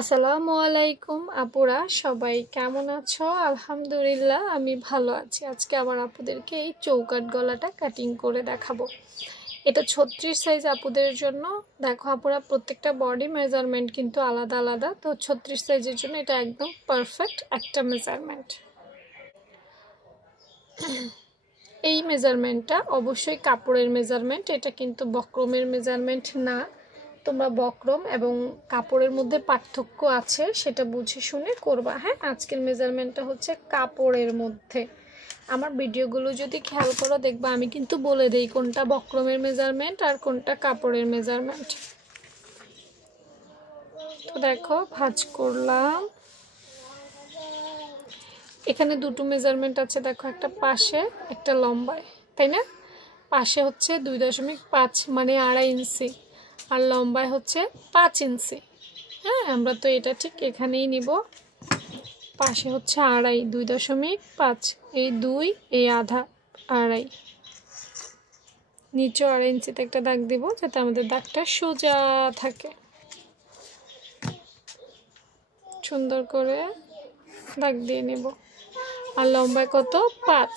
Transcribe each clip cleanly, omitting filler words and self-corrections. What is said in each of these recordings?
আসসালামু আলাইকুম আপুরা, সবাই কেমন আছো? আলহামদুলিল্লাহ আমি ভালো আছি। আজকে আবার আপুদেরকে এই চৌকাট গলাটা কাটিং করে দেখাবো। এটা 36 সাইজ আপুদের জন্য। দেখো আপুরা, প্রত্যেকটা বডি মেজারমেন্ট কিন্তু আলাদা আলাদা, তো 36 সাইজের জন্য এটা একদম পারফেক্ট একটা মেজারমেন্ট। এই মেজারমেন্টটা অবশ্যই কাপড়ের মেজারমেন্ট, এটা কিন্তু বক্রমের মেজারমেন্ট না। তোমরা বক্রম এবং কাপড়ের মধ্যে পার্থক্য আছে, সেটা বুঝে শুনে করবা। হ্যাঁ, আজকের মেজারমেন্টটা হচ্ছে কাপড়ের মধ্যে। আমার ভিডিওগুলো যদি খেয়াল করো দেখবা আমি কিন্তু বলে দেই কোনটা বক্রমের মেজারমেন্ট আর কোনটা কাপড়ের মেজারমেন্ট। তো দেখো, ভাঁজ করলাম। এখানে দুটো মেজারমেন্ট আছে, দেখো একটা পাশে একটা লম্বায়, তাই না? পাশে হচ্ছে 2.5 মানে 2.5 ইঞ্চি, আর লম্বায় হচ্ছে 5 ইঞ্চি। হ্যাঁ, আমরা তো এটা ঠিক এখানেই নিব। পাশে হচ্ছে 2.5, 2.5, এই 2, এই আধা 2.5, নিচে 2.5 ইঞ্চিতে একটা দাগ দিব যাতে আমাদের দাগটা সোজা থাকে। সুন্দর করে দাগ দিয়ে নেব। আর লম্বায় কত? 5।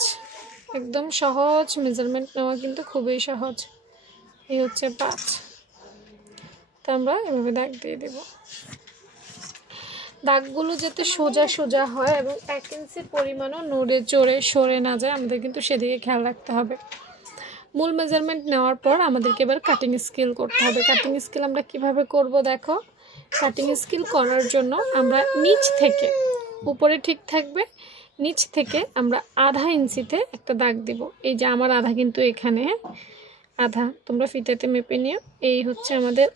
একদম সহজ মেজারমেন্ট নেওয়া, কিন্তু খুবই সহজ। এই হচ্ছে 5। তো আমরা এভাবে দাগ দিয়ে দেব। দাগগুলো যাতে সোজা সোজা হয় এবং 1 ইঞ্চি পরিমাণও নড়ে চড়ে সরে না যায়, আমাদের কিন্তু সেদিকে খেয়াল রাখতে হবে। মূল মেজারমেন্ট নেওয়ার পর আমাদেরকে এবার কাটিং স্কেল করতে হবে। কাটিং স্কেল আমরা কিভাবে করব দেখো। কাটিং স্কেল করার জন্য আমরা নিচ থেকে, উপরে ঠিক থাকবে, নিচ থেকে আমরা 1/2 ইঞ্চিতে একটা দাগ দিব। এই যে আমার আধা কিন্তু এখানে, আধা তোমরা ফিতাতে মেপে নিও। এই হচ্ছে আমাদের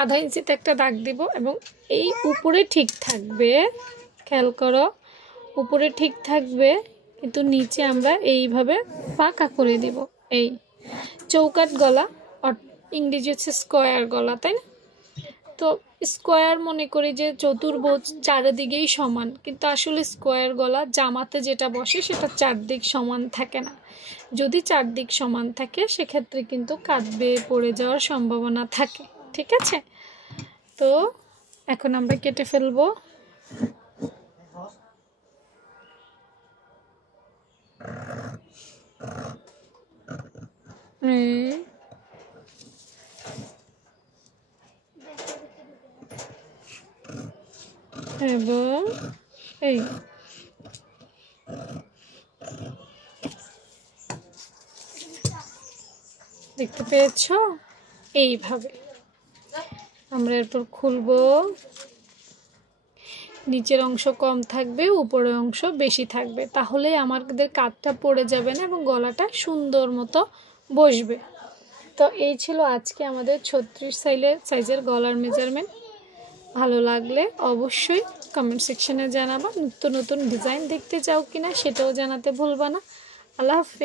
আধা ইঞ্চিতে একটা দাগ দিব এবং এই উপরে ঠিক থাকবে, খেয়াল করো, উপরে ঠিক থাকবে, কিন্তু নিচে আমরা এইভাবে ফাঁকা করে দিব। এই চৌকাট গলা, ইংরেজি হচ্ছে স্কোয়ার গলা, তাই না? তো স্কোয়ার মনে করি যে চতুর্ভুজ চারিদিকেই সমান, কিন্তু আসলে স্কোয়ার গলা জামাতে যেটা বসে সেটা চারদিক সমান থাকে না। যদি চারদিক সমান থাকে সেক্ষেত্রে কিন্তু কাট বেয়ে পড়ে যাওয়ার সম্ভাবনা থাকে। ঠিক আছে, তো এখন আমরা কেটে ফেলবো। এবং এই দেখতে পেয়েছো, এইভাবে আমরা এরপর খুলবো। নিচের অংশ কম থাকবে, উপরের অংশ বেশি থাকবে, তাহলে আমাদের কাটটা পড়ে যাবে না এবং গলাটা সুন্দর মতো বসবে। তো এই ছিল আজকে আমাদের 36 সাইজের গলার মেজারমেন্ট। ভালো লাগলে অবশ্যই কমেন্ট সেকশনে জানাবা। নতুন নতুন ডিজাইন দেখতে চাও কিনা সেটাও জানাতে ভুলবা না। আল্লাহ হাফেজ।